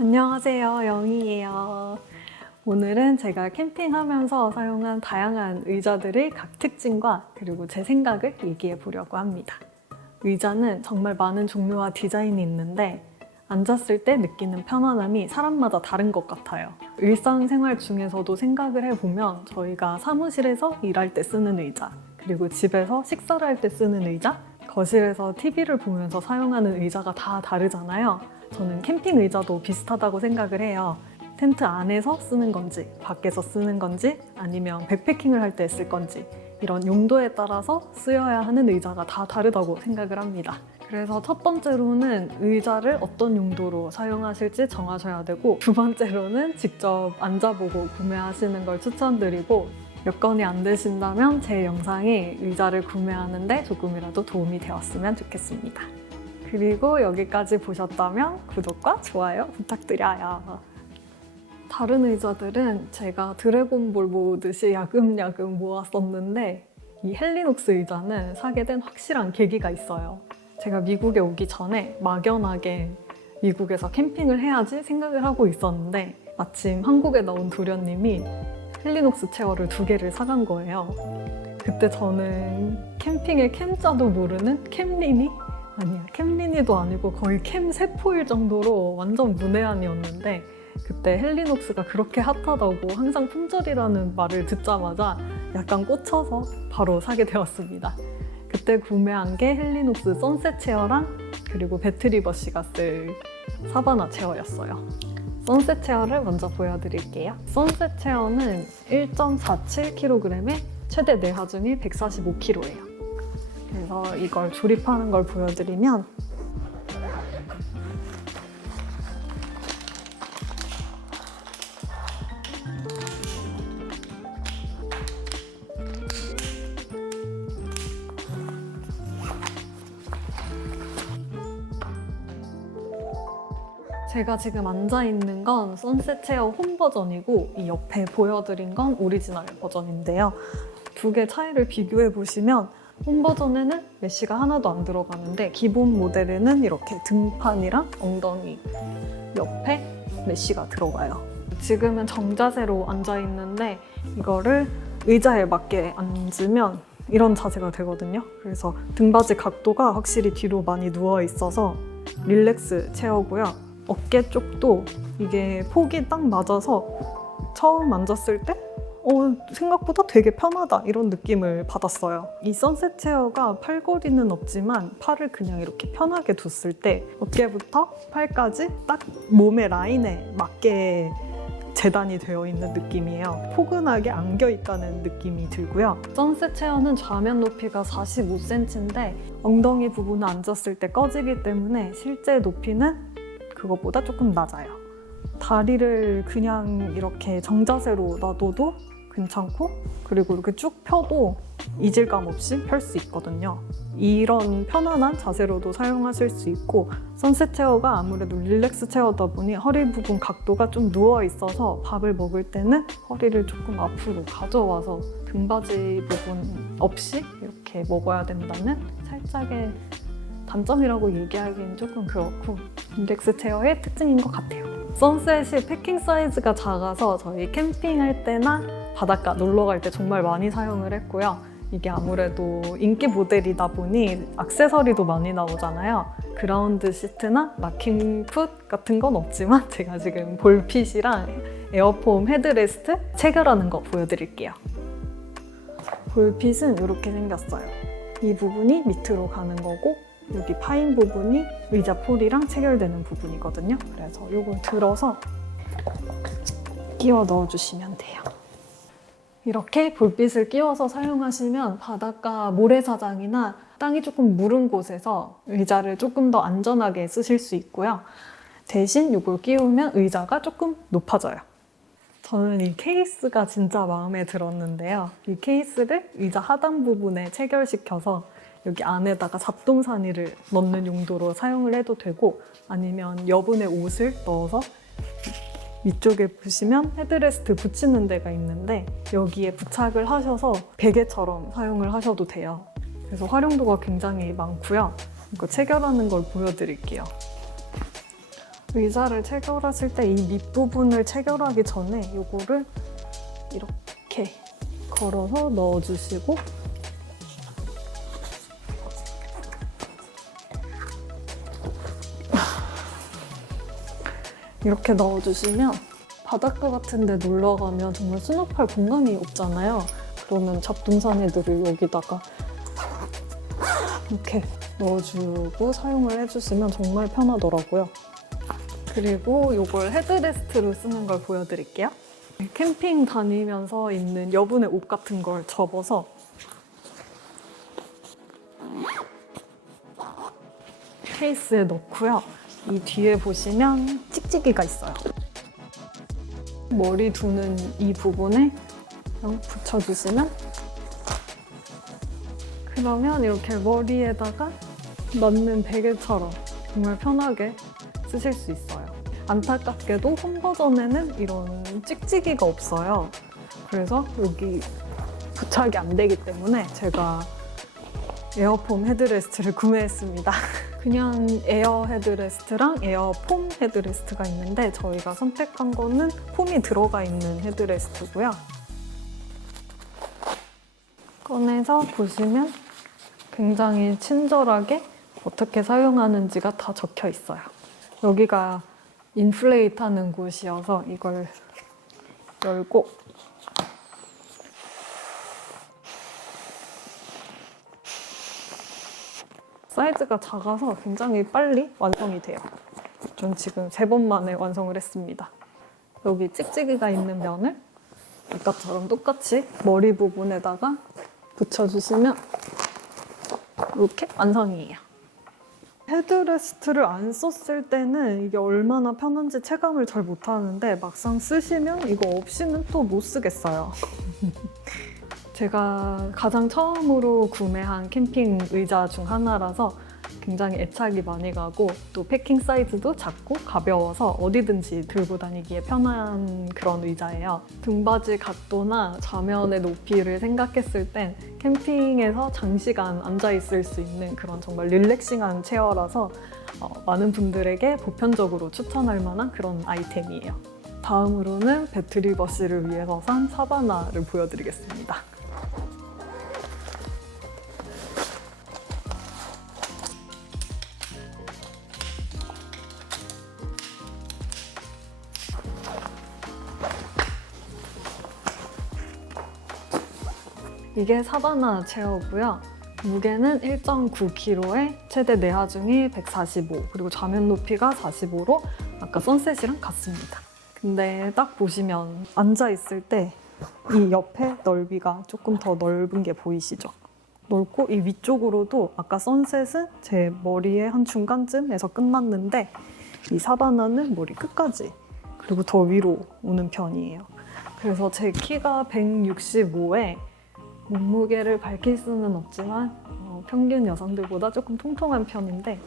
안녕하세요, 영희예요. 오늘은 제가 캠핑하면서 사용한 다양한 의자들의 각 특징과 그리고 제 생각을 얘기해 보려고 합니다. 의자는 정말 많은 종류와 디자인이 있는데 앉았을 때 느끼는 편안함이 사람마다 다른 것 같아요. 일상생활 중에서도 생각을 해보면 저희가 사무실에서 일할 때 쓰는 의자, 그리고 집에서 식사를 할 때 쓰는 의자, 거실에서 TV를 보면서 사용하는 의자가 다 다르잖아요. 저는 캠핑 의자도 비슷하다고 생각을 해요. 텐트 안에서 쓰는 건지, 밖에서 쓰는 건지, 아니면 백패킹을 할 때 쓸 건지, 이런 용도에 따라서 쓰여야 하는 의자가 다 다르다고 생각을 합니다. 그래서 첫 번째로는 의자를 어떤 용도로 사용하실지 정하셔야 되고, 두 번째로는 직접 앉아보고 구매하시는 걸 추천드리고, 여건이 안 되신다면 제 영상이 의자를 구매하는데 조금이라도 도움이 되었으면 좋겠습니다. 그리고 여기까지 보셨다면 구독과 좋아요 부탁드려요. 다른 의자들은 제가 드래곤볼 모으듯이 야금야금 모았었는데 이 헬리녹스 의자는 사게 된 확실한 계기가 있어요. 제가 미국에 오기 전에 막연하게 미국에서 캠핑을 해야지 생각을 하고 있었는데 마침 한국에 나온 도련님이 헬리녹스 체어를 2개를 사간 거예요. 그때 저는 캠핑의 캠자도 모르는 캠리니? 아니야, 캠리니도 아니고 거의 캠 세포일 정도로 완전 문외한이었는데 그때 헬리녹스가 그렇게 핫하다고 항상 품절이라는 말을 듣자마자 약간 꽂혀서 바로 사게 되었습니다. 그때 구매한 게 헬리녹스 선셋 체어랑 그리고 배트리버시가 쓸 사바나 체어였어요. 선셋 체어를 먼저 보여드릴게요. 선셋 체어는 1.47kg에 최대 내하중이 145kg예요. 그래서 이걸 조립하는 걸 보여드리면 제가 지금 앉아있는 건 선셋 체어 홈 버전이고 이 옆에 보여드린 건 오리지널 버전인데요. 2개 차이를 비교해 보시면 홈 버전에는 메쉬가 하나도 안 들어가는데 기본 모델에는 이렇게 등판이랑 엉덩이 옆에 메쉬가 들어가요. 지금은 정자세로 앉아있는데 이거를 의자에 맞게 앉으면 이런 자세가 되거든요. 그래서 등받이 각도가 확실히 뒤로 많이 누워 있어서 릴렉스 체어고요. 어깨 쪽도 이게 폭이 딱 맞아서 처음 앉았을 때 생각보다 되게 편하다 이런 느낌을 받았어요. 이 선셋 체어가 팔걸이는 없지만 팔을 그냥 이렇게 편하게 뒀을 때 어깨부터 팔까지 딱 몸의 라인에 맞게 재단이 되어 있는 느낌이에요. 포근하게 안겨 있다는 느낌이 들고요. 선셋 체어는 좌면 높이가 45cm인데 엉덩이 부분은 앉았을 때 꺼지기 때문에 실제 높이는 그것보다 조금 낮아요. 다리를 그냥 이렇게 정자세로 놔둬도 괜찮고 그리고 이렇게 쭉 펴도 이질감 없이 펼 수 있거든요. 이런 편안한 자세로도 사용하실 수 있고 선셋 체어가 아무래도 릴렉스 체어다 보니 허리 부분 각도가 좀 누워 있어서 밥을 먹을 때는 허리를 조금 앞으로 가져와서 등받이 부분 없이 이렇게 먹어야 된다는 살짝의 단점이라고 얘기하기는 조금 그렇고 릴렉스 체어의 특징인 것 같아요. 선셋이 패킹 사이즈가 작아서 저희 캠핑할 때나 바닷가 놀러 갈 때 정말 많이 사용을 했고요. 이게 아무래도 인기 모델이다 보니 액세서리도 많이 나오잖아요. 그라운드 시트나 락킹 풋 같은 건 없지만 제가 지금 볼핏이랑 에어폼 헤드레스트 체결하는 거 보여드릴게요. 볼핏은 이렇게 생겼어요. 이 부분이 밑으로 가는 거고 여기 파인 부분이 의자 폴이랑 체결되는 부분이거든요. 그래서 이걸 들어서 끼워 넣어주시면 돼요. 이렇게 볼빛을 끼워서 사용하시면 바닷가 모래사장이나 땅이 조금 무른 곳에서 의자를 조금 더 안전하게 쓰실 수 있고요. 대신 이걸 끼우면 의자가 조금 높아져요. 저는 이 케이스가 진짜 마음에 들었는데요. 이 케이스를 의자 하단 부분에 체결시켜서 여기 안에다가 잡동사니를 넣는 용도로 사용을 해도 되고 아니면 여분의 옷을 넣어서 위쪽에 보시면 헤드레스트 붙이는 데가 있는데 여기에 부착을 하셔서 베개처럼 사용을 하셔도 돼요. 그래서 활용도가 굉장히 많고요. 이거 체결하는 걸 보여드릴게요. 의자를 체결하실 때 이 밑부분을 체결하기 전에 이거를 이렇게 걸어서 넣어주시고 이렇게 넣어주시면 바닷가 같은 데 놀러 가면 정말 수납할 공간이 없잖아요. 그러면 잡동사니 들을 여기다가 이렇게 넣어주고 사용을 해주시면 정말 편하더라고요. 그리고 이걸 헤드레스트로 쓰는 걸 보여드릴게요. 캠핑 다니면서 입는 여분의 옷 같은 걸 접어서 케이스에 넣고요. 이 뒤에 보시면 찍찍이가 있어요. 머리 두는 이 부분에 붙여주시면 그러면 이렇게 머리에다가 넣는 베개처럼 정말 편하게 쓰실 수 있어요. 안타깝게도 홈 버전에는 이런 찍찍이가 없어요. 그래서 여기 부착이 안 되기 때문에 제가 에어폼 헤드레스트를 구매했습니다. 그냥 에어 헤드레스트랑 에어폼 헤드레스트가 있는데 저희가 선택한 거는 폼이 들어가 있는 헤드레스트고요. 꺼내서 보시면 굉장히 친절하게 어떻게 사용하는지가 다 적혀 있어요. 여기가 인플레이트 하는 곳이어서 이걸 열고 사이즈가 작아서 굉장히 빨리 완성이 돼요. 전 지금 3번 만에 완성을 했습니다. 여기 찍찍이가 있는 면을 아까처럼 똑같이 머리 부분에다가 붙여주시면 이렇게 완성이에요. 헤드레스트를 안 썼을 때는 이게 얼마나 편한지 체감을 잘 못하는데 막상 쓰시면 이거 없이는 또 못 쓰겠어요. 제가 가장 처음으로 구매한 캠핑 의자 중 하나라서 굉장히 애착이 많이 가고 또 패킹 사이즈도 작고 가벼워서 어디든지 들고 다니기에 편한 그런 의자예요. 등받이 각도나 좌면의 높이를 생각했을 땐 캠핑에서 장시간 앉아있을 수 있는 그런 정말 릴렉싱한 체어라서 많은 분들에게 보편적으로 추천할 만한 그런 아이템이에요. 다음으로는 배트리 버시를 위해서 산 사바나를 보여드리겠습니다. 이게 사바나 체어고요. 무게는 1.9kg에 최대 내하중이 145, 그리고 좌면 높이가 45로 아까 선셋이랑 같습니다. 근데 딱 보시면 앉아있을 때 이 옆에 넓이가 조금 더 넓은 게 보이시죠? 넓고 이 위쪽으로도 아까 선셋은 제 머리의 한 중간쯤에서 끝났는데 이 사바나는 머리 끝까지 그리고 더 위로 오는 편이에요. 그래서 제 키가 165에 몸무게를 밝힐 수는 없지만 평균 여성들보다 조금 통통한 편인데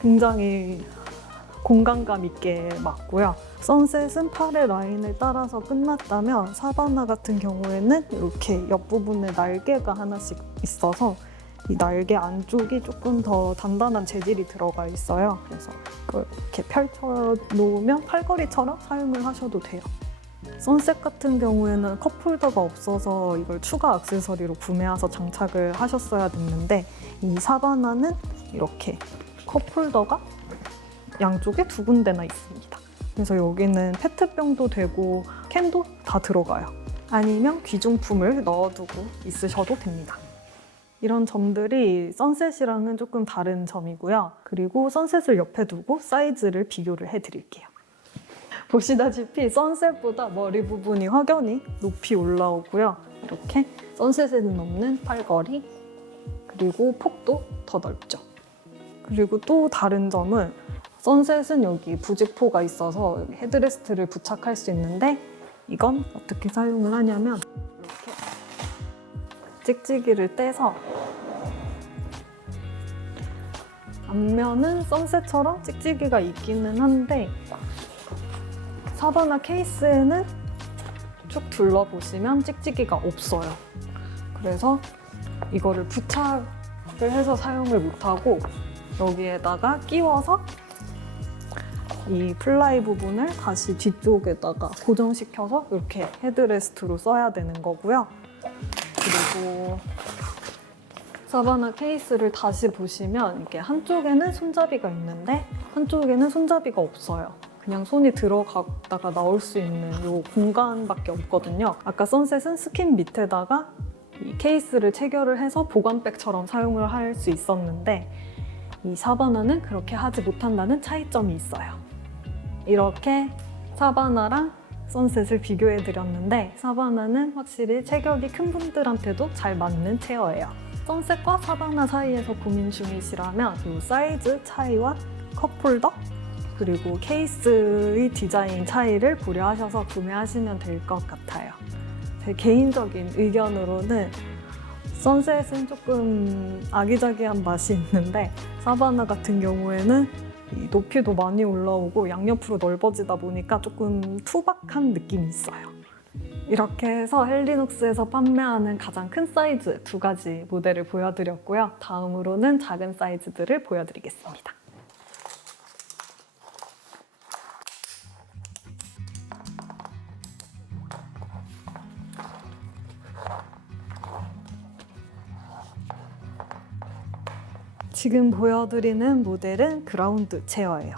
굉장히 공간감 있게 맞고요. 선셋은 팔의 라인을 따라서 끝났다면 사바나 같은 경우에는 이렇게 옆부분에 날개가 하나씩 있어서 이 날개 안쪽이 조금 더 단단한 재질이 들어가 있어요. 그래서 이걸 이렇게 펼쳐 놓으면 팔걸이처럼 사용을 하셔도 돼요. 선셋 같은 경우에는 컵홀더가 없어서 이걸 추가 액세서리로 구매해서 장착을 하셨어야 됐는데 이 사바나는 이렇게 컵홀더가 양쪽에 2군데나 있습니다. 그래서 여기는 페트병도 되고 캔도 다 들어가요. 아니면 귀중품을 넣어두고 있으셔도 됩니다. 이런 점들이 선셋이랑은 조금 다른 점이고요. 그리고 선셋을 옆에 두고 사이즈를 비교를 해드릴게요. 보시다시피 선셋보다 머리 부분이 확연히 높이 올라오고요. 이렇게 선셋에는 없는 팔걸이, 그리고 폭도 더 넓죠. 그리고 또 다른 점은 선셋은 여기 부직포가 있어서 여기 헤드레스트를 부착할 수 있는데 이건 어떻게 사용을 하냐면 이렇게 찍찍이를 떼서 앞면은 선셋처럼 찍찍이가 있기는 한데 사바나 케이스에는 쭉 둘러보시면 찍찍이가 없어요. 그래서 이거를 부착을 해서 사용을 못하고 여기에다가 끼워서 이 플라이 부분을 다시 뒤쪽에다가 고정시켜서 이렇게 헤드레스트로 써야 되는 거고요. 그리고 사바나 케이스를 다시 보시면 이게 한쪽에는 손잡이가 있는데 한쪽에는 손잡이가 없어요. 그냥 손이 들어갔다가 나올 수 있는 이 공간밖에 없거든요. 아까 선셋은 스킨 밑에다가 이 케이스를 체결을 해서 보관백처럼 사용을 할 수 있었는데 이 사바나는 그렇게 하지 못한다는 차이점이 있어요. 이렇게 사바나랑 선셋을 비교해 드렸는데 사바나는 확실히 체격이 큰 분들한테도 잘 맞는 체어예요. 선셋과 사바나 사이에서 고민 중이시라면 이 사이즈 차이와 컵홀더 그리고 케이스의 디자인 차이를 고려하셔서 구매하시면 될 것 같아요. 제 개인적인 의견으로는 선셋은 조금 아기자기한 맛이 있는데 사바나 같은 경우에는 이 높이도 많이 올라오고 양옆으로 넓어지다 보니까 조금 투박한 느낌이 있어요. 이렇게 해서 헬리눅스에서 판매하는 가장 큰 사이즈 2가지 모델을 보여드렸고요. 다음으로는 작은 사이즈들을 보여드리겠습니다. 지금 보여드리는 모델은 그라운드 체어예요.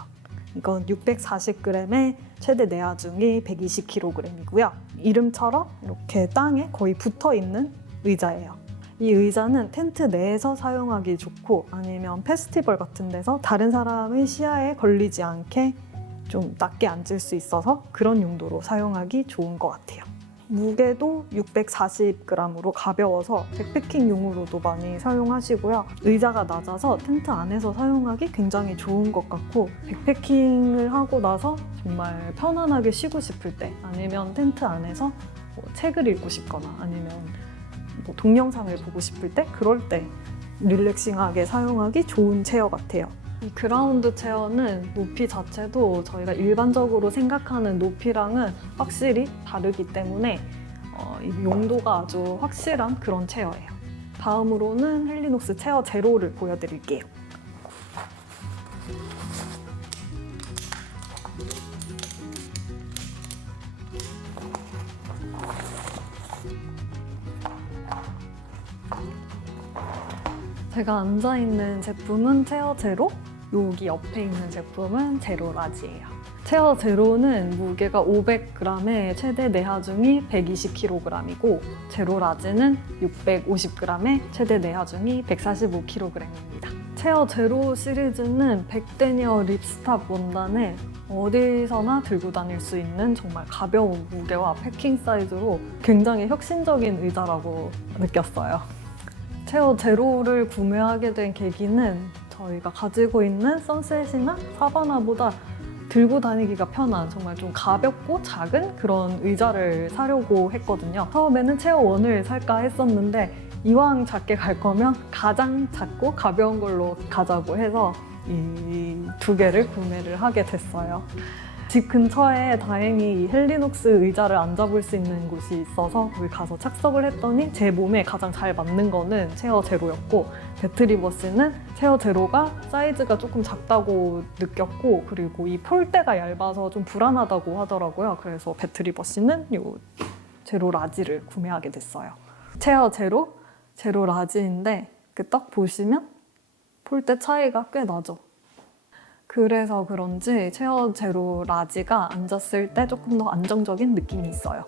이건 640g에 최대 내하중이 120kg이고요. 이름처럼 이렇게 땅에 거의 붙어있는 의자예요. 이 의자는 텐트 내에서 사용하기 좋고 아니면 페스티벌 같은 데서 다른 사람의 시야에 걸리지 않게 좀 낮게 앉을 수 있어서 그런 용도로 사용하기 좋은 것 같아요. 무게도 640g으로 가벼워서 백패킹용으로도 많이 사용하시고요. 의자가 낮아서 텐트 안에서 사용하기 굉장히 좋은 것 같고 백패킹을 하고 나서 정말 편안하게 쉬고 싶을 때 아니면 텐트 안에서 책을 읽고 싶거나 아니면 동영상을 보고 싶을 때 그럴 때 릴렉싱하게 사용하기 좋은 체어 같아요. 이 그라운드 체어는 높이 자체도 저희가 일반적으로 생각하는 높이랑은 확실히 다르기 때문에 이 용도가 아주 확실한 그런 체어예요. 다음으로는 헬리눅스 체어 제로를 보여드릴게요. 제가 앉아있는 제품은 체어 제로, 여기 옆에 있는 제품은 제로 라지예요. 체어 제로는 무게가 500g에 최대 내하중이 120kg이고 제로 라지는 650g에 최대 내하중이 145kg입니다. 체어 제로 시리즈는 백데니어 립스탑 원단에 어디서나 들고 다닐 수 있는 정말 가벼운 무게와 패킹 사이즈로 굉장히 혁신적인 의자라고 느꼈어요. 체어 제로를 구매하게 된 계기는 저희가 가지고 있는 선셋이나 사바나보다 들고 다니기가 편한 정말 좀 가볍고 작은 그런 의자를 사려고 했거든요. 처음에는 체어 1을 살까 했었는데 이왕 작게 갈 거면 가장 작고 가벼운 걸로 가자고 해서 이 2개를 구매를 하게 됐어요. 집 근처에 다행히 헬리눅스 의자를 앉아볼 수 있는 곳이 있어서 거기 가서 착석을 했더니 제 몸에 가장 잘 맞는 거는 체어 제로였고 배트리버스는 체어 제로가 사이즈가 조금 작다고 느꼈고 그리고 이 폴대가 얇아서 좀 불안하다고 하더라고요. 그래서 배트리버스는 이 제로 라지를 구매하게 됐어요. 체어 제로, 제로 라지인데 딱 보시면 폴대 차이가 꽤 나죠. 그래서 그런지 체어 제로 라지가 앉았을 때 조금 더 안정적인 느낌이 있어요.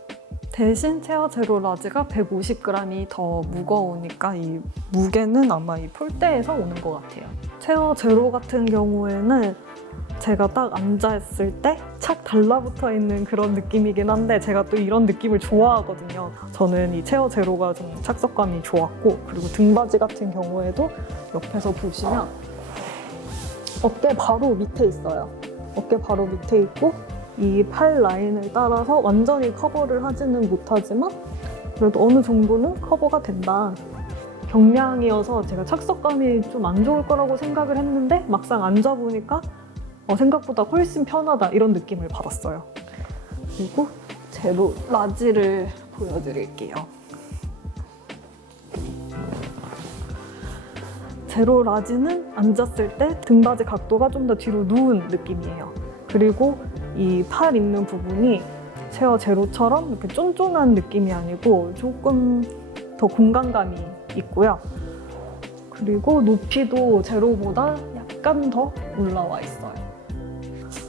대신 체어 제로 라지가 150g이 더 무거우니까 이 무게는 아마 이 폴대에서 오는 것 같아요. 체어 제로 같은 경우에는 제가 딱 앉아있을 때 착 달라붙어 있는 그런 느낌이긴 한데 제가 또 이런 느낌을 좋아하거든요. 저는 이 체어 제로가 좀 착석감이 좋았고 그리고 등받이 같은 경우에도 옆에서 보시면 어깨 바로 밑에 있어요. 어깨 바로 밑에 있고 이 팔 라인을 따라서 완전히 커버를 하지는 못하지만 그래도 어느 정도는 커버가 된다. 경량이어서 제가 착석감이 좀 안 좋을 거라고 생각을 했는데 막상 앉아보니까 생각보다 훨씬 편하다 이런 느낌을 받았어요. 그리고 제로 라지를 보여드릴게요. 제로 라지는 앉았을 때 등받이 각도가 좀 더 뒤로 누운 느낌이에요. 그리고 이 팔 있는 부분이 체어 제로처럼 이렇게 쫀쫀한 느낌이 아니고 조금 더 공간감이 있고요. 그리고 높이도 제로보다 약간 더 올라와 있어요.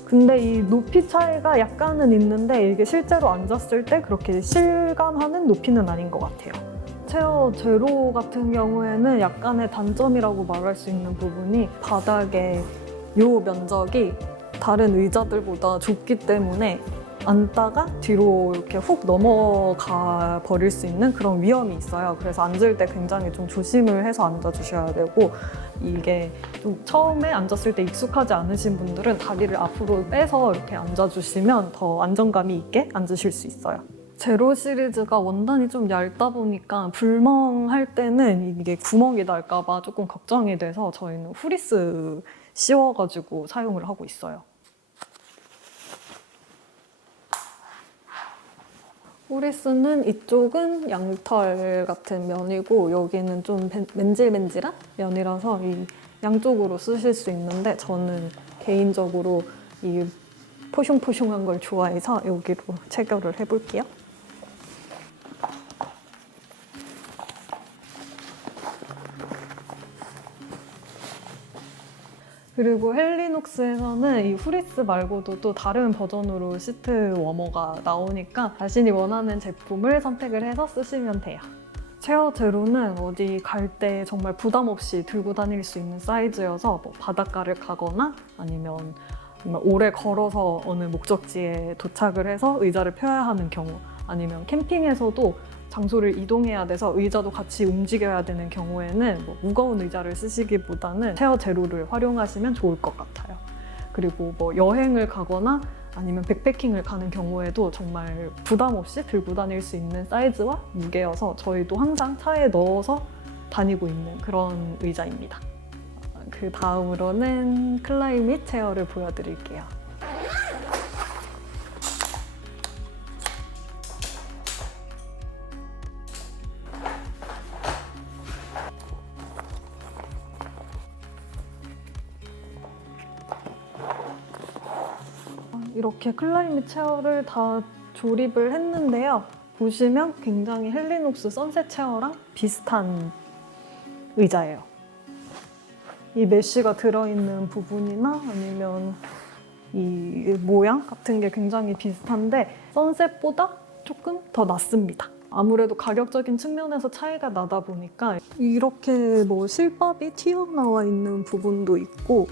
근데 이 높이 차이가 약간은 있는데 이게 실제로 앉았을 때 그렇게 실감하는 높이는 아닌 것 같아요. 체어 제로 같은 경우에는 약간의 단점이라고 말할 수 있는 부분이 바닥의 이 면적이 다른 의자들보다 좁기 때문에 앉다가 뒤로 이렇게 훅 넘어가 버릴 수 있는 그런 위험이 있어요. 그래서 앉을 때 굉장히 좀 조심을 해서 앉아주셔야 되고, 이게 좀 처음에 앉았을 때 익숙하지 않으신 분들은 다리를 앞으로 빼서 이렇게 앉아주시면 더 안정감이 있게 앉으실 수 있어요. 제로 시리즈가 원단이 좀 얇다 보니까 불멍할 때는 이게 구멍이 날까 봐 조금 걱정이 돼서 저희는 후리스 씌워가지고 사용을 하고 있어요. 후리스는 이쪽은 양털 같은 면이고 여기는 좀 맨질맨질한 면이라서 이 양쪽으로 쓰실 수 있는데 저는 개인적으로 이 포숑포숑한 걸 좋아해서 여기로 체결을 해볼게요. 그리고 헬리녹스에서는 이 후리스 말고도 또 다른 버전으로 시트 워머가 나오니까 자신이 원하는 제품을 선택을 해서 쓰시면 돼요. 체어 제로는 어디 갈 때 정말 부담 없이 들고 다닐 수 있는 사이즈여서 뭐 바닷가를 가거나 아니면 오래 걸어서 어느 목적지에 도착을 해서 의자를 펴야 하는 경우, 아니면 캠핑에서도 장소를 이동해야 돼서 의자도 같이 움직여야 되는 경우에는 뭐 무거운 의자를 쓰시기보다는 체어 제로를 활용하시면 좋을 것 같아요. 그리고 뭐 여행을 가거나 아니면 백패킹을 가는 경우에도 정말 부담 없이 들고 다닐 수 있는 사이즈와 무게여서 저희도 항상 차에 넣어서 다니고 있는 그런 의자입니다. 그 다음으로는 클라이밋 체어를 보여드릴게요. 이렇게 클라이밋 체어를 다 조립을 했는데요. 보시면 굉장히 헬리녹스 선셋 체어랑 비슷한 의자예요. 이 메쉬가 들어있는 부분이나 아니면 이 모양 같은 게 굉장히 비슷한데 선셋보다 조금 더 낫습니다. 아무래도 가격적인 측면에서 차이가 나다 보니까 이렇게 뭐 실밥이 튀어나와 있는 부분도 있고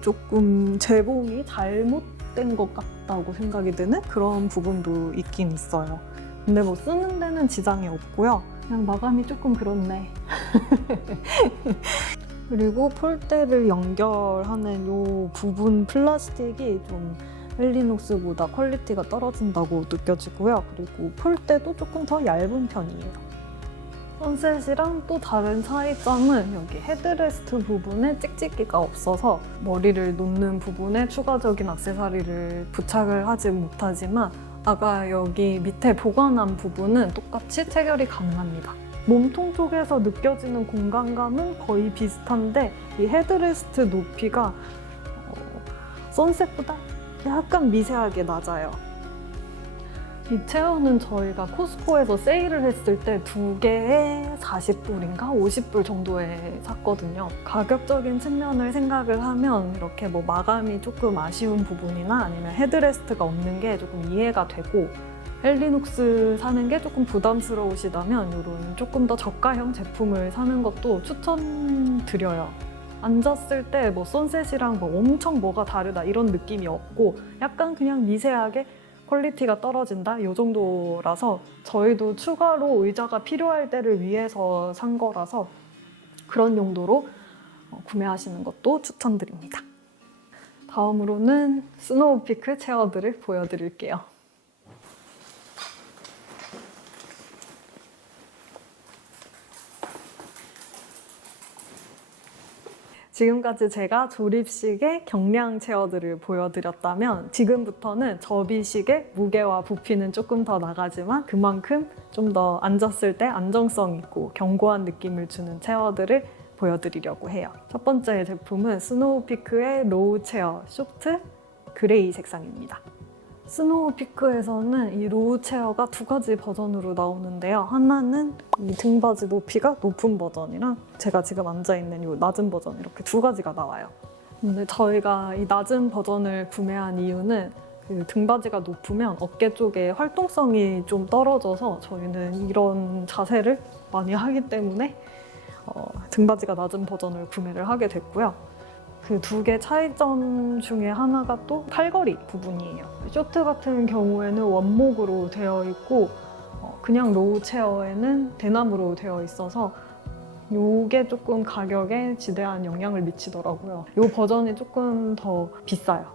조금 재봉이 잘못된 것 같다고 생각이 드는 그런 부분도 있긴 있어요. 근데 뭐 쓰는 데는 지장이 없고요. 그냥 마감이 조금 그렇네. 그리고 폴대를 연결하는 이 부분 플라스틱이 좀 헬리녹스보다 퀄리티가 떨어진다고 느껴지고요. 그리고 폴대도 조금 더 얇은 편이에요. 선셋이랑 또 다른 차이점은 여기 헤드레스트 부분에 찍찍이가 없어서 머리를 놓는 부분에 추가적인 액세서리를 부착을 하지 못하지만 아까 여기 밑에 보관한 부분은 똑같이 체결이 가능합니다. 몸통 쪽에서 느껴지는 공간감은 거의 비슷한데 이 헤드레스트 높이가 선셋보다 약간 미세하게 낮아요. 이 체어는 저희가 코스코에서 세일을 했을 때 2개에 40불인가 50불 정도에 샀거든요. 가격적인 측면을 생각을 하면 이렇게 뭐 마감이 조금 아쉬운 부분이나 아니면 헤드레스트가 없는 게 조금 이해가 되고, 헬리녹스 사는 게 조금 부담스러우시다면 이런 조금 더 저가형 제품을 사는 것도 추천드려요. 앉았을 때 뭐 선셋이랑 뭐 엄청 뭐가 다르다 이런 느낌이 없고 약간 그냥 미세하게 퀄리티가 떨어진다 이 정도라서 저희도 추가로 의자가 필요할 때를 위해서 산 거라서 그런 용도로 구매하시는 것도 추천드립니다. 다음으로는 스노우피크 체어들을 보여드릴게요. 지금까지 제가 조립식의 경량 체어들을 보여드렸다면 지금부터는 접이식의 무게와 부피는 조금 더 나가지만 그만큼 좀 더 앉았을 때 안정성 있고 견고한 느낌을 주는 체어들을 보여드리려고 해요. 첫 번째 제품은 스노우피크의 로우 체어 쇼트 그레이 색상입니다. 스노우피크에서는 이 로우 체어가 두 가지 버전으로 나오는데요. 하나는 이 등받이 높이가 높은 버전이랑 제가 지금 앉아있는 이 낮은 버전 이렇게 두 가지가 나와요. 근데 저희가 이 낮은 버전을 구매한 이유는 그 등받이가 높으면 어깨 쪽에 활동성이 좀 떨어져서 저희는 이런 자세를 많이 하기 때문에 등받이가 낮은 버전을 구매를 하게 됐고요. 그 두 개 차이점 중에 하나가 또 팔걸이 부분이에요. 쇼트 같은 경우에는 원목으로 되어 있고 그냥 로우 체어에는 대나무로 되어 있어서 이게 조금 가격에 지대한 영향을 미치더라고요. 이 버전이 조금 더 비싸요.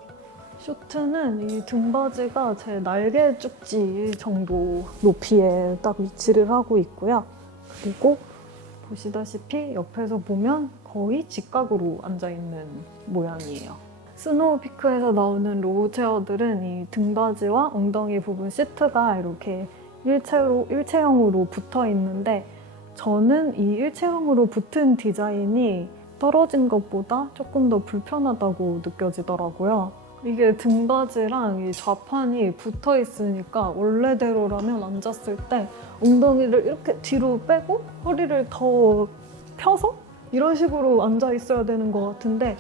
쇼트는 이 등받이가 제 날개 쪽지 정도 높이에 딱 위치를 하고 있고요. 그리고 보시다시피 옆에서 보면 거의 직각으로 앉아있는 모양이에요. 스노우피크에서 나오는 로우 체어들은 이 등받이와 엉덩이 부분 시트가 이렇게 일체형으로 붙어 있는데 저는 이 일체형으로 붙은 디자인이 떨어진 것보다 조금 더 불편하다고 느껴지더라고요. 이게 등받이랑 이 좌판이 붙어 있으니까 원래대로라면 앉았을 때 엉덩이를 이렇게 뒤로 빼고 허리를 더 펴서 이런 식으로 앉아 있어야 되는 것 같은데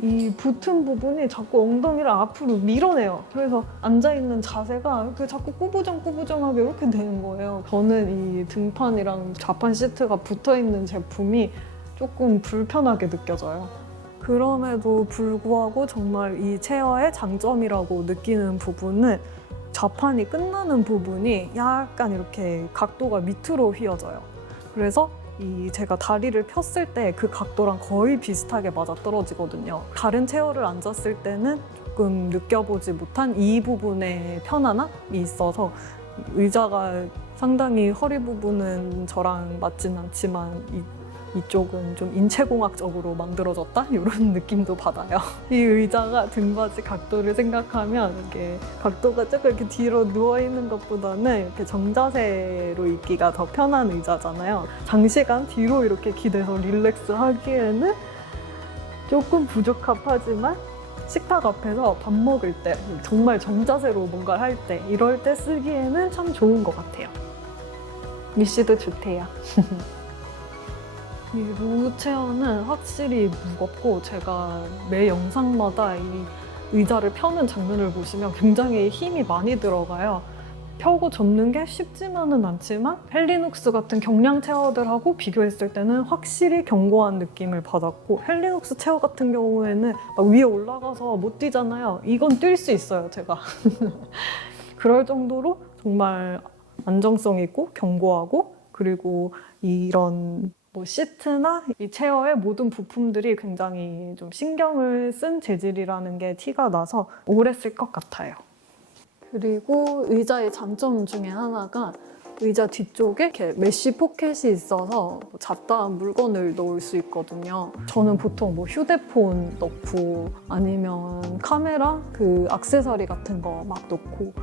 이 붙은 부분이 자꾸 엉덩이를 앞으로 밀어내요. 그래서 앉아있는 자세가 이렇게 자꾸 꾸부정꾸부정하게 이렇게 되는 거예요. 저는 이 등판이랑 좌판 시트가 붙어있는 제품이 조금 불편하게 느껴져요. 그럼에도 불구하고 정말 이 체어의 장점이라고 느끼는 부분은 좌판이 끝나는 부분이 약간 이렇게 각도가 밑으로 휘어져요. 그래서 제가 다리를 폈을 때 그 각도랑 거의 비슷하게 맞아떨어지거든요. 다른 체어를 앉았을 때는 조금 느껴보지 못한 이 부분의 편안함이 있어서 의자가 상당히 허리 부분은 저랑 맞진 않지만 이쪽은 좀 인체공학적으로 만들어졌다? 이런 느낌도 받아요. 이 의자가 등받이 각도를 생각하면 이렇게 각도가 조금 이렇게 뒤로 누워있는 것보다는 이렇게 정자세로 있기가 더 편한 의자잖아요. 장시간 뒤로 이렇게 기대서 릴렉스 하기에는 조금 부적합하지만 식탁 앞에서 밥 먹을 때 정말 정자세로 뭔가를 할 때 이럴 때 쓰기에는 참 좋은 것 같아요. 미씨도 좋대요. 이 로우 체어는 확실히 무겁고 제가 매 영상마다 이 의자를 펴는 장면을 보시면 굉장히 힘이 많이 들어가요. 펴고 접는 게 쉽지만은 않지만 헬리눅스 같은 경량 체어들하고 비교했을 때는 확실히 견고한 느낌을 받았고 헬리눅스 체어 같은 경우에는 막 위에 올라가서 못 뛰잖아요. 이건 뛸 수 있어요, 제가. 그럴 정도로 정말 안정성 있고 견고하고 그리고 이런 시트나 이 체어의 모든 부품들이 굉장히 좀 신경을 쓴 재질이라는 게 티가 나서 오래 쓸 것 같아요. 그리고 의자의 장점 중에 하나가 의자 뒤쪽에 이렇게 메쉬 포켓이 있어서 잡다한 물건을 넣을 수 있거든요. 저는 보통 휴대폰 넣고 아니면 카메라 그 액세서리 같은 거 막 넣고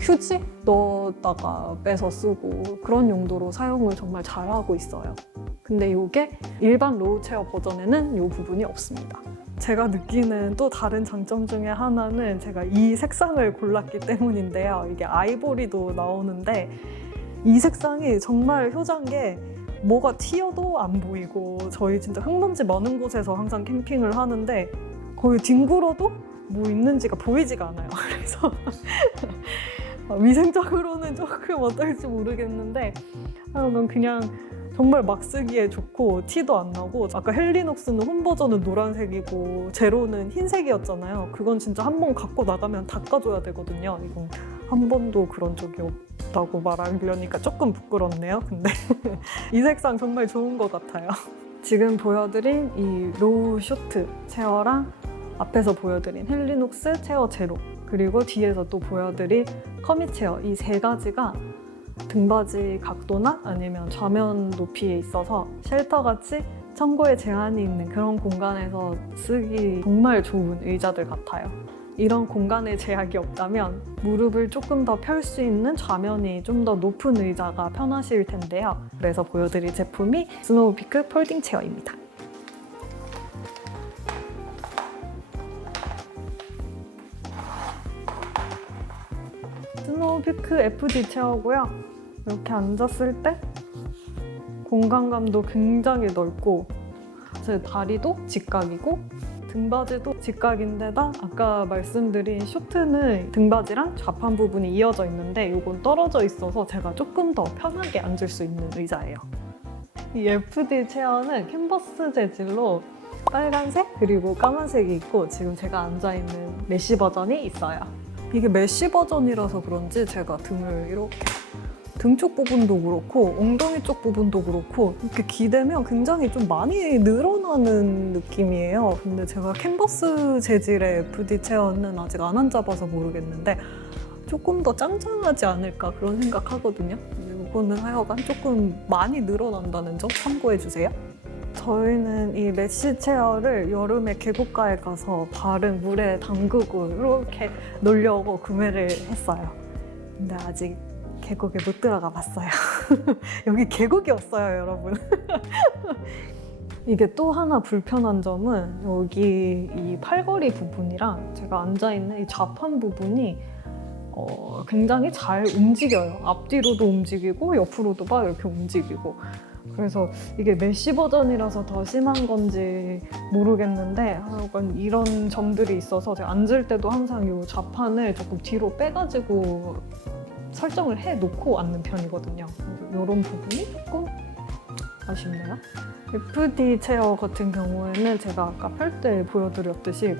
휴지 넣었다가 빼서 쓰고 그런 용도로 사용을 정말 잘하고 있어요. 근데 이게 일반 로우 체어 버전에는 이 부분이 없습니다. 제가 느끼는 또 다른 장점 중에 하나는 제가 이 색상을 골랐기 때문인데요. 이게 아이보리도 나오는데 이 색상이 정말 효자인 게 뭐가 튀어도 안 보이고 저희 진짜 흙먼지 많은 곳에서 항상 캠핑을 하는데 거의 뒹굴어도 뭐 있는지가 보이지가 않아요. 그래서 위생적으로는 조금 어떨지 모르겠는데 넌 그냥 정말 막 쓰기에 좋고 티도 안 나고 아까 헬리눅스는 홈 버전은 노란색이고 제로는 흰색이었잖아요. 그건 진짜 한 번 갖고 나가면 닦아줘야 되거든요. 이건 한 번도 그런 적이 없다고 말하려니까 조금 부끄럽네요. 근데 이 색상 정말 좋은 것 같아요. 지금 보여드린 이 로우 쇼트 체어랑 앞에서 보여드린 헬리눅스 체어 제로 그리고 뒤에서 또 보여드린 커밋 체어 이 세 가지가 등받이 각도나 아니면 좌면 높이에 있어서 쉘터같이 천고에 제한이 있는 그런 공간에서 쓰기 정말 좋은 의자들 같아요. 이런 공간에 제약이 없다면 무릎을 조금 더 펼 수 있는 좌면이 좀 더 높은 의자가 편하실 텐데요. 그래서 보여드릴 제품이 스노우피크 폴딩 체어입니다. 스노우피크 FD 체어고요. 이렇게 앉았을 때 공간감도 굉장히 넓고 제 다리도 직각이고 등받이도 직각인데다 아까 말씀드린 쇼트는 등받이랑 좌판 부분이 이어져 있는데 이건 떨어져 있어서 제가 조금 더 편하게 앉을 수 있는 의자예요. 이 FD 체어는 캔버스 재질로 빨간색 그리고 까만색이 있고 지금 제가 앉아있는 메쉬 버전이 있어요. 이게 메쉬 버전이라서 그런지 제가 등을 이렇게 등 쪽 부분도 그렇고 엉덩이 쪽 부분도 그렇고 이렇게 기대면 굉장히 좀 많이 늘어나는 느낌이에요. 근데 제가 캔버스 재질의 FD 체어는 아직 안 앉아봐서 모르겠는데 조금 더 짱짱하지 않을까 그런 생각하거든요. 이거는 하여간 조금 많이 늘어난다는 점 참고해주세요. 저희는 이 메쉬 체어를 여름에 계곡가에 가서 발은 물에 담그고 이렇게 놀려고 구매를 했어요. 근데 아직 계곡에 못 들어가 봤어요. 여기 계곡이 없어요, 여러분. 이게 또 하나 불편한 점은 여기 이 팔걸이 부분이랑 제가 앉아있는 이 좌판 부분이 굉장히 잘 움직여요. 앞뒤로도 움직이고 옆으로도 막 이렇게 움직이고 그래서 이게 메쉬 버전이라서 더 심한 건지 모르겠는데 하여간 이런 점들이 있어서 제가 앉을 때도 항상 이 좌판을 조금 뒤로 빼가지고 설정을 해놓고 앉는 편이거든요. 이런 부분이 조금 아쉽네요. FD 체어 같은 경우에는 제가 아까 펼 때 보여드렸듯이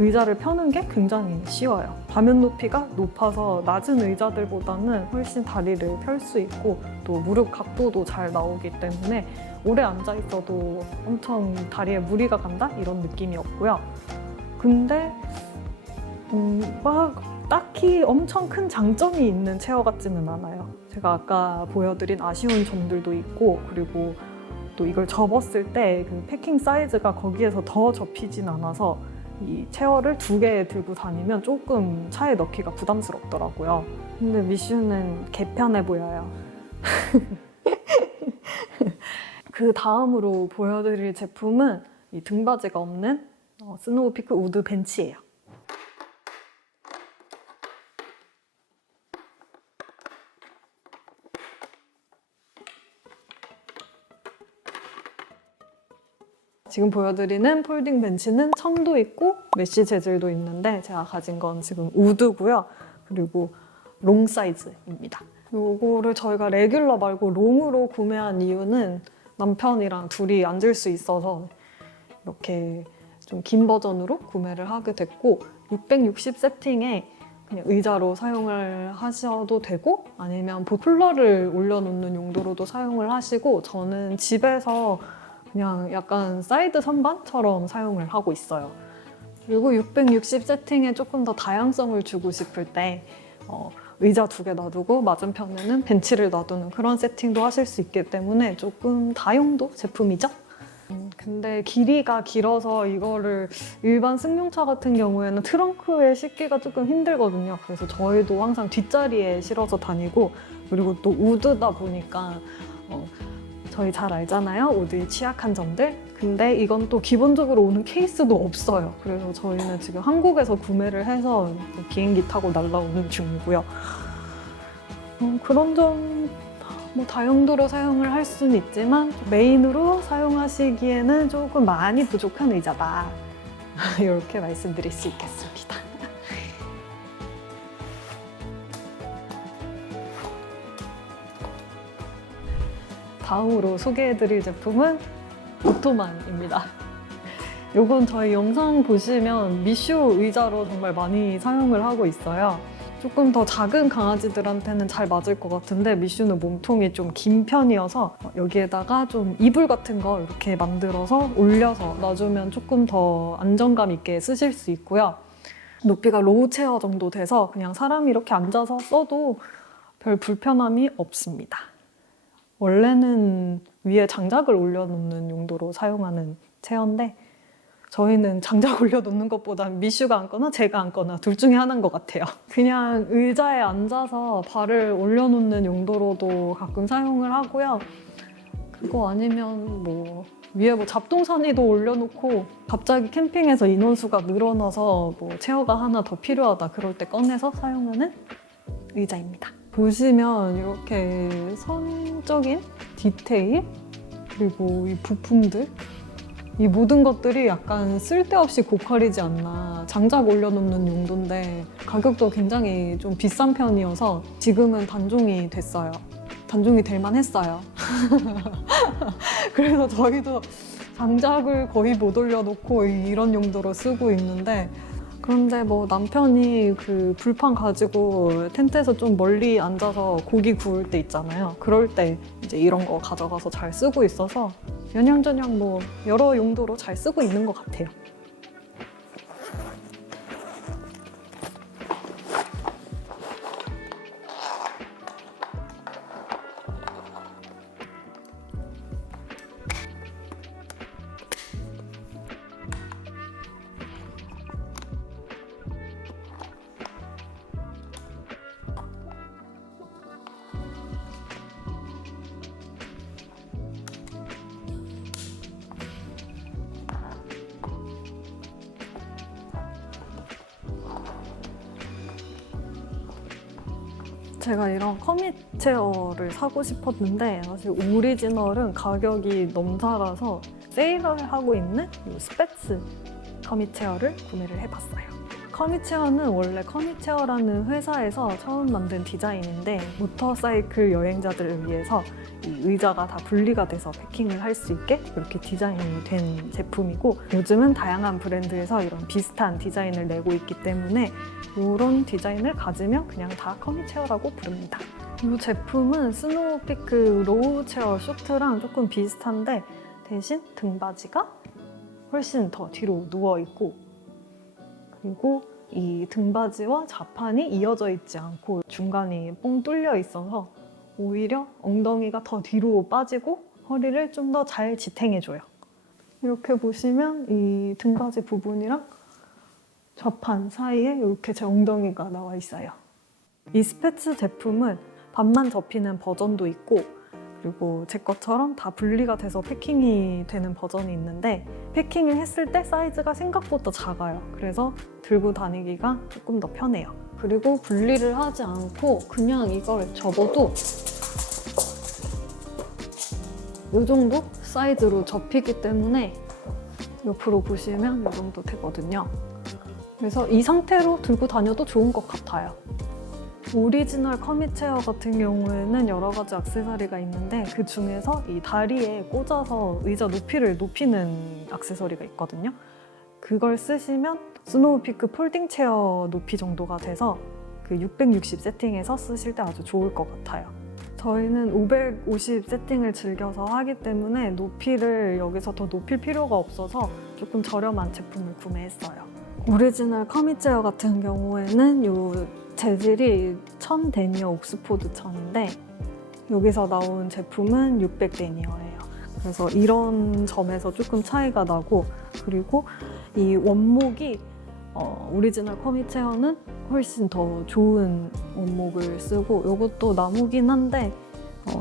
의자를 펴는 게 굉장히 쉬워요. 화면 높이가 높아서 낮은 의자들보다는 훨씬 다리를 펼 수 있고 또 무릎 각도도 잘 나오기 때문에 오래 앉아 있어도 엄청 다리에 무리가 간다? 이런 느낌이 없고요. 근데 막 딱히 엄청 큰 장점이 있는 체어 같지는 않아요. 제가 아까 보여드린 아쉬운 점들도 있고 그리고 또 이걸 접었을 때 그 패킹 사이즈가 거기에서 더 접히진 않아서 이 체어를 2개 들고 다니면 조금 차에 넣기가 부담스럽더라고요. 근데 미슈는 개편해 보여요. 그 다음으로 보여드릴 제품은 이 등받이가 없는 스노우피크 우드 벤치예요. 지금 보여드리는 폴딩 벤치는 청도 있고 메쉬 재질도 있는데 제가 가진 건 지금 우드고요. 그리고 롱 사이즈입니다. 이거를 저희가 레귤러 말고 롱으로 구매한 이유는 남편이랑 둘이 앉을 수 있어서 이렇게 좀 긴 버전으로 구매를 하게 됐고 660 세팅에 그냥 의자로 사용을 하셔도 되고 아니면 폴러를 올려놓는 용도로도 사용을 하시고 저는 집에서 그냥 약간 사이드 선반처럼 사용을 하고 있어요. 그리고 660 세팅에 조금 더 다양성을 주고 싶을 때 의자 2개 놔두고 맞은편에는 벤치를 놔두는 그런 세팅도 하실 수 있기 때문에 조금 다용도 제품이죠. 근데 길이가 길어서 이거를 일반 승용차 같은 경우에는 트렁크에 싣기가 조금 힘들거든요. 그래서 저희도 항상 뒷자리에 실어서 다니고 그리고 또 우드다 보니까 저희 잘 알잖아요. 우드에 취약한 점들. 근데 이건 또 기본적으로 오는 케이스도 없어요. 그래서 저희는 지금 한국에서 구매를 해서 비행기 타고 날라오는 중이고요. 그런 점 다용도로 사용을 할 수는 있지만 메인으로 사용하시기에는 조금 많이 부족한 의자다. 이렇게 말씀드릴 수 있겠습니다. 다음으로 소개해드릴 제품은 오토만입니다. 이건 저희 영상 보시면 미슈 의자로 정말 많이 사용을 하고 있어요. 조금 더 작은 강아지들한테는 잘 맞을 것 같은데 미슈는 몸통이 좀 긴 편이어서 여기에다가 좀 이불 같은 거 이렇게 만들어서 올려서 놔주면 조금 더 안정감 있게 쓰실 수 있고요. 높이가 로우 체어 정도 돼서 그냥 사람이 이렇게 앉아서 써도 별 불편함이 없습니다. 원래는 위에 장작을 올려놓는 용도로 사용하는 체어인데 저희는 장작 올려놓는 것보다 미슈가 앉거나 제가 앉거나 둘 중에 하나인 것 같아요. 그냥 의자에 앉아서 발을 올려놓는 용도로도 가끔 사용을 하고요. 그거 아니면 위에 뭐 잡동사니도 올려놓고 갑자기 캠핑에서 인원수가 늘어나서 뭐 체어가 하나 더 필요하다 그럴 때 꺼내서 사용하는 의자입니다. 보시면 이렇게 선적인 디테일 그리고 이 부품들 이 모든 것들이 약간 쓸데없이 고퀄이지 않나. 장작 올려놓는 용도인데 가격도 굉장히 좀 비싼 편이어서 지금은 단종이 됐어요. 단종이 될 만했어요. 그래서 저희도 장작을 거의 못 올려놓고 이런 용도로 쓰고 있는데 그런데 뭐 남편이 그 불판 가지고 텐트에서 좀 멀리 앉아서 고기 구울 때 있잖아요. 그럴 때 이제 이런 거 가져가서 잘 쓰고 있어서 연양저냥 뭐 여러 용도로 잘 쓰고 있는 것 같아요. 제가 이런 커밋 체어를 사고 싶었는데 사실 오리지널은 가격이 넘사라서 세일을 하고 있는 이 스패츠 커밋 체어를 구매를 해봤어요. 커밋 체어는 원래 커밋 체어라는 회사에서 처음 만든 디자인인데 모터사이클 여행자들을 위해서 이 의자가 다 분리가 돼서 패킹을 할 수 있게 이렇게 디자인이 된 제품이고 요즘은 다양한 브랜드에서 이런 비슷한 디자인을 내고 있기 때문에 이런 디자인을 가지면 그냥 다 커밋 체어라고 부릅니다. 이 제품은 스노우피크 로우 체어 쇼트랑 조금 비슷한데 대신 등받이가 훨씬 더 뒤로 누워있고 그리고 이 등받이와 좌판이 이어져 있지 않고 중간이 뻥 뚫려 있어서 오히려 엉덩이가 더 뒤로 빠지고 허리를 좀 더 잘 지탱해줘요. 이렇게 보시면 이 등받이 부분이랑 좌판 사이에 이렇게 제 엉덩이가 나와 있어요. 이 스패츠 제품은 반만 접히는 버전도 있고 그리고 제 것처럼 다 분리가 돼서 패킹이 되는 버전이 있는데 패킹을 했을 때 사이즈가 생각보다 작아요. 그래서 들고 다니기가 조금 더 편해요. 그리고 분리를 하지 않고 그냥 이걸 접어도 이 정도 사이즈로 접히기 때문에 옆으로 보시면 이 정도 되거든요. 그래서 이 상태로 들고 다녀도 좋은 것 같아요. 오리지널 커밋 체어 같은 경우에는 여러 가지 액세서리가 있는데 그 중에서 이 다리에 꽂아서 의자 높이를 높이는 액세서리가 있거든요. 그걸 쓰시면 스노우피크 폴딩 체어 높이 정도가 돼서 그 660 세팅해서 쓰실 때 아주 좋을 것 같아요. 저희는 550 세팅을 즐겨서 하기 때문에 높이를 여기서 더 높일 필요가 없어서 조금 저렴한 제품을 구매했어요. 오리지널 커밋 체어 같은 경우에는 이 재질이 천 데니어 옥스포드 천인데 여기서 나온 제품은 600 데니어예요. 그래서 이런 점에서 조금 차이가 나고 그리고 이 원목이 오리지널 커밋 체어는 훨씬 더 좋은 원목을 쓰고 이것도 나무긴 한데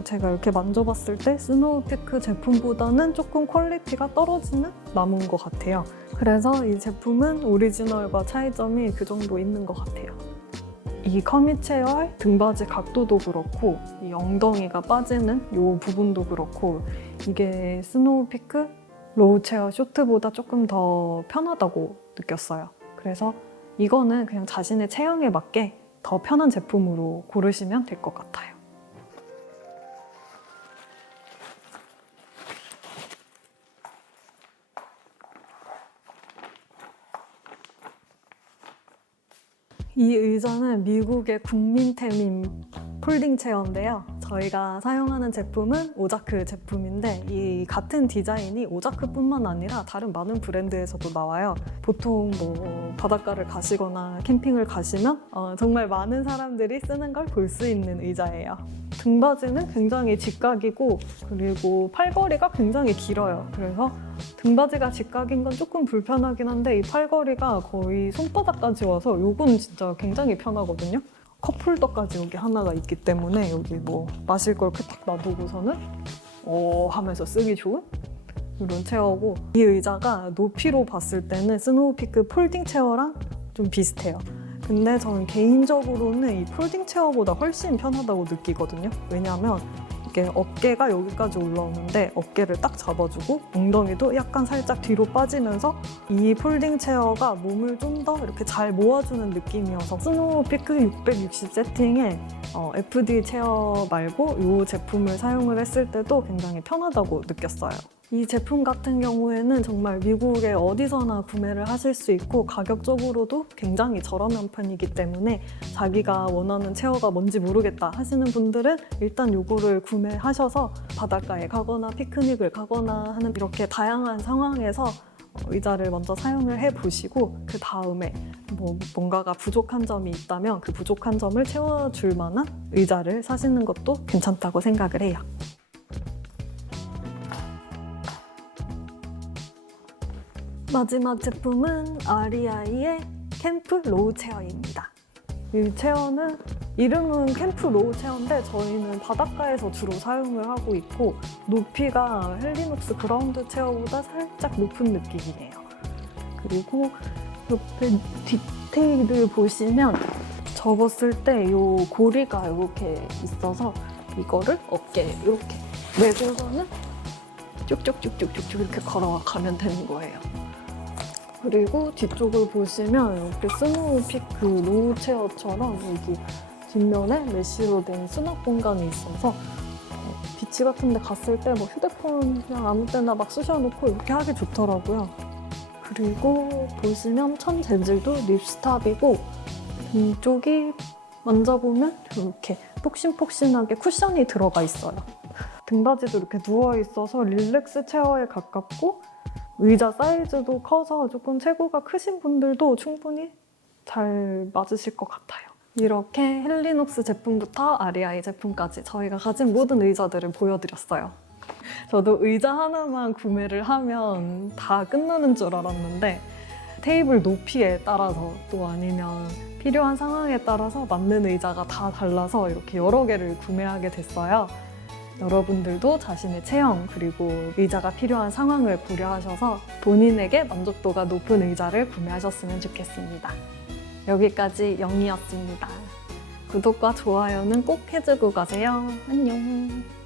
제가 이렇게 만져봤을 때 스노우피크 제품보다는 조금 퀄리티가 떨어지는 나무인 것 같아요. 그래서 이 제품은 오리지널과 차이점이 그 정도 있는 것 같아요. 이 커밋 체어의 등받이 각도도 그렇고 이 엉덩이가 빠지는 이 부분도 그렇고 이게 스노우피크 로우 체어 쇼트보다 조금 더 편하다고 느꼈어요. 그래서 이거는 그냥 자신의 체형에 맞게 더 편한 제품으로 고르시면 될 것 같아요. 이 의자는 미국의 국민템인 폴딩 체어인데요. 저희가 사용하는 제품은 오자크 제품인데 이 같은 디자인이 오자크뿐만 아니라 다른 많은 브랜드에서도 나와요. 보통 뭐 바닷가를 가시거나 캠핑을 가시면 정말 많은 사람들이 쓰는 걸 볼 수 있는 의자예요. 등받이는 굉장히 직각이고 그리고 팔걸이가 굉장히 길어요. 그래서 등받이가 직각인 건 조금 불편하긴 한데 이 팔걸이가 거의 손바닥까지 와서 이건 진짜 굉장히 편하거든요. 컵홀더까지 여기 하나가 있기 때문에 여기 뭐 마실 걸 이렇게 딱 놔두고서는 하면서 쓰기 좋은 이런 체어고, 이 의자가 높이로 봤을 때는 스노우피크 폴딩 체어랑 좀 비슷해요. 근데 저는 개인적으로는 이 폴딩 체어보다 훨씬 편하다고 느끼거든요. 왜냐하면 이게 어깨가 여기까지 올라오는데 어깨를 딱 잡아주고 엉덩이도 약간 살짝 뒤로 빠지면서 이 폴딩 체어가 몸을 좀 더 이렇게 잘 모아주는 느낌이어서 스노우피크 660 세팅에 FD 체어 말고 이 제품을 사용을 했을 때도 굉장히 편하다고 느꼈어요. 이 제품 같은 경우에는 정말 미국에 어디서나 구매를 하실 수 있고 가격적으로도 굉장히 저렴한 편이기 때문에 자기가 원하는 체어가 뭔지 모르겠다 하시는 분들은 일단 이거를 구매하셔서 바닷가에 가거나 피크닉을 가거나 하는 이렇게 다양한 상황에서 의자를 먼저 사용을 해보시고 그 다음에 뭔가가 부족한 점이 있다면 그 부족한 점을 채워줄 만한 의자를 사시는 것도 괜찮다고 생각을 해요. 마지막 제품은 REI의 캠프 로우 체어입니다. 이 체어는 이름은 캠프 로우 체어인데 저희는 바닷가에서 주로 사용을 하고 있고 높이가 헬리녹스 그라운드 체어보다 살짝 높은 느낌이에요. 그리고 옆에 디테일을 보시면 접었을 때 이 고리가 이렇게 있어서 이거를 어깨에 이렇게 메고서는 쭉쭉쭉쭉쭉 이렇게 걸어가면 되는 거예요. 그리고 뒤쪽을 보시면 이렇게 스노우피크 로우 체어처럼 여기 뒷면에 메쉬로 된 수납 공간이 있어서 비치 같은 데 갔을 때 휴대폰 그냥 아무 때나 막 쑤셔놓고 이렇게 하기 좋더라고요. 그리고 보시면 천 재질도 립스탑이고 등쪽이 만져보면 이렇게 폭신폭신하게 쿠션이 들어가 있어요. 등받이도 이렇게 누워있어서 릴렉스 체어에 가깝고 의자 사이즈도 커서 조금 체구가 크신 분들도 충분히 잘 맞으실 것 같아요. 이렇게 헬리녹스 제품부터 REI 제품까지 저희가 가진 모든 의자들을 보여드렸어요. 저도 의자 하나만 구매를 하면 다 끝나는 줄 알았는데 테이블 높이에 따라서 또 아니면 필요한 상황에 따라서 맞는 의자가 다 달라서 이렇게 여러 개를 구매하게 됐어요. 여러분들도 자신의 체형 그리고 의자가 필요한 상황을 고려하셔서 본인에게 만족도가 높은 의자를 구매하셨으면 좋겠습니다. 여기까지 영희였습니다. 구독과 좋아요는 꼭 해주고 가세요. 안녕.